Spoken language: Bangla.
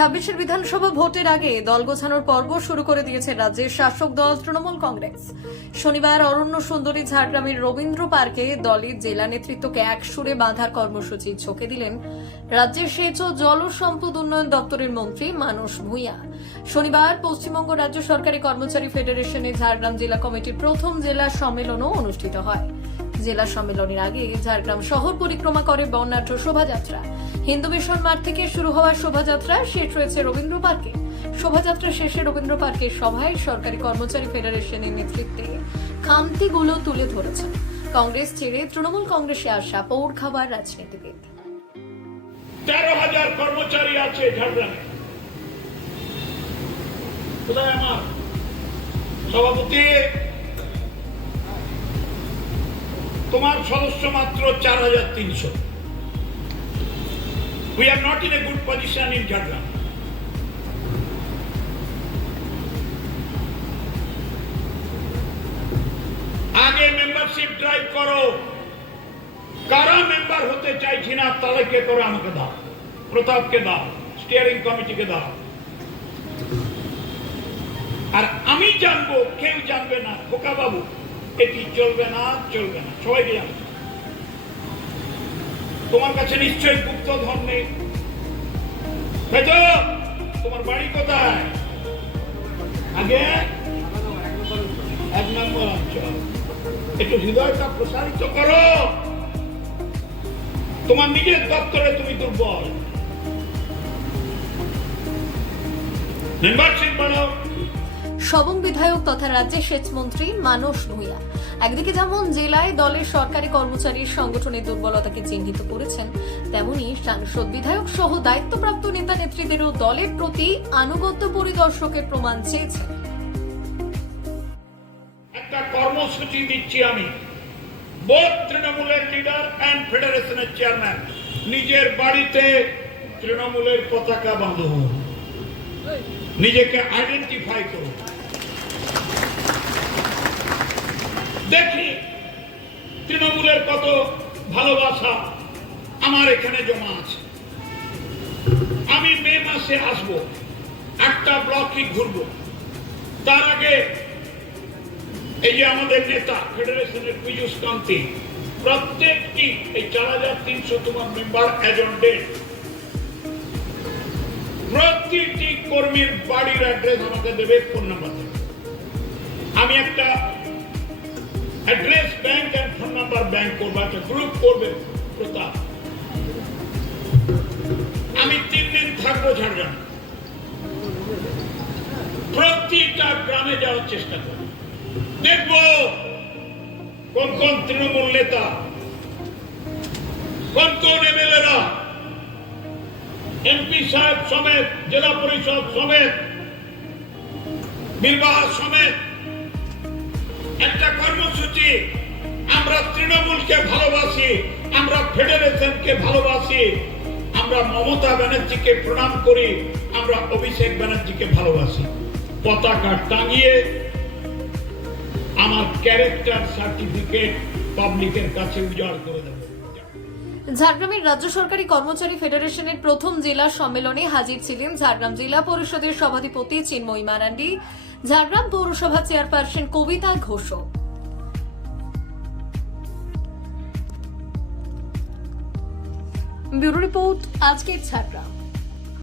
ছাব্বিশের বিধানসভা ভোটের আগে দল গোছানোর পর্ব শুরু করে দিয়েছে রাজ্যের শাসক দল তৃণমূল কংগ্রেস। শনিবার অরণ্য সুন্দরী ঝাড়গ্রামের রবীন্দ্র পার্কে দলের জেলা নেতৃত্বকে এক সুরে বাঁধার কর্মসূচি ছকে দিলেন রাজ্যের সেচ ও জল সম্পদ উন্নয়ন দপ্তরের মন্ত্রী মানস ভূঁইয়া। শনিবার পশ্চিমবঙ্গ রাজ্য সরকারি কর্মচারী ফেডারেশনের ঝাড়গ্রাম জেলা কমিটির প্রথম জেলা সম্মেলনও অনুষ্ঠিত হয়। জেলা সম্মেলনের আগে ঝাড়গ্রাম শহর পরিক্রমা করে বর্ণাঢ্য শোভাযাত্রা। হিন্দু মিশন মাঠ থেকে শুরু হওয়া শোভাযাত্রা শেষ হয়েছে রবীন্দ্র পার্কে। শোভাযাত্রা শেষে রবীন্দ্র পার্কের সভায় সরকারি কর্মচারী ফেডারেশনের নেতৃত্বে খামতিগুলো তুলে ধরেছেন কংগ্রেস ছেড়ে তৃণমূল কংগ্রেসে আসা পৌর খাবার রাজনীতিবিদ। 13,000 কর্মচারী আছে ঝাড়গ্রামে। কোথায় আমার সভাপতি? তোমার সদস্য মাত্র 4,300। We are not in a good position in Jharkhand. আগে মেম্বারশিপ ড্রাইভ করো। কারা মেম্বার হতে চাইছি না তাদেরকে করে আমাকে দাও, প্রতাপকে দাও, স্টিয়ারিং কমিটিকে দাও। আর আমি জানবো, কেউ জানবে না। খোকা বাবু, এটি চলবে না, চলবে না, সবাইকে জানবে। তোমার কাছে নিশ্চয়ই গুপ্তধন নেই, তাইতো? তোমার বাড়ি কোথায়? আগে 1 নম্বর অঞ্চল। একটু হৃদয়টা প্রসারিত করো। তোমার নিজের দপ্তরে তুমি দুর্বল। মেম্বারশিপ বাড়াও। সবং বিধায়ক তথা রাজ্যের সেচ মন্ত্রী মানস ভূঁইয়া একদিকে যেমন জেলায় দলের সরকারি কর্মচারীর সংগঠনের দুর্বলতাকে চিহ্নিত করেছেন, তেমনি সাংসদ বিধায়ক সহ দায়িত্বপ্রাপ্ত নেতা নেত্রীদেরও দলের প্রতি আনুগত্য পরিদর্শকের প্রমাণ চেয়েছেন। একটা কর্মসূচি দিচ্ছি আমি, বোথ তৃণমূলের লিডার এন্ড ফেডারেশনের চেয়ারম্যান নিজের বাড়িতে তৃণমূলের পতাকা বাঁধুন, নিজেকে আইডেন্টিফাই করুন। দেখি তৃণমূলের কত ভালোবাসা আমার এখানে জমা আছে। আমি মে মাসে আসবো, একটা ব্লকই ঘুরবো। তার আগে এই যে আমাদের নেতা ফেডারেশনের পীযূষ কান্তি, প্রত্যেকটি এই 4,300 তোমার মেম্বার এজেন্ডেড, প্রতিটি কর্মীর বাড়ির অ্যাড্রেস আমাকে দেবে, ফোন নাম্বার দেবে। আমি একটা address bank and phone number bank করবো, একটা গ্রুপ করবে প্রতাপ। আমি 3 দিন থাকবো ঝাড়গ্রাম, প্রতিটা গ্রামে যাওয়ার চেষ্টা করবো। দেখবো কোন কোন তৃণমূল নেতা, কোন কোন এমএলএরা, এমপি সাহেব সমেত, জেলা পরিষদ সমেত, নির্বাহী সমেত একটা কর্মসূচি। আমরা তৃণমূলকে ভালোবাসি, আমরা ফেডারেশনকে ভালোবাসি, আমরা মমতা ব্যানার্জিকে প্রণাম করি, আমরা অভিষেক ব্যানার্জিকে ভালোবাসি। পতাকা টাঙিয়ে আমার ক্যারেক্টার সার্টিফিকেট পাবলিকের কাছে উজাড় করে দেব। ঝাড়গ্রামের রাজ্য সরকারি কর্মচারী ফেডারেশনের প্রথম জেলা সম্মেলনে হাজির ছিলেন ঝাড়গ্রাম জেলা পরিষদের সভাধিপতি চিন্ময়ী মারান্ডি, ঝাড়গ্রাম পৌরসভা চেয়ারপারসন কবিতা ঘোষ। ব্যুরো রিপোর্ট, আজকের ঝাড়গ্রাম।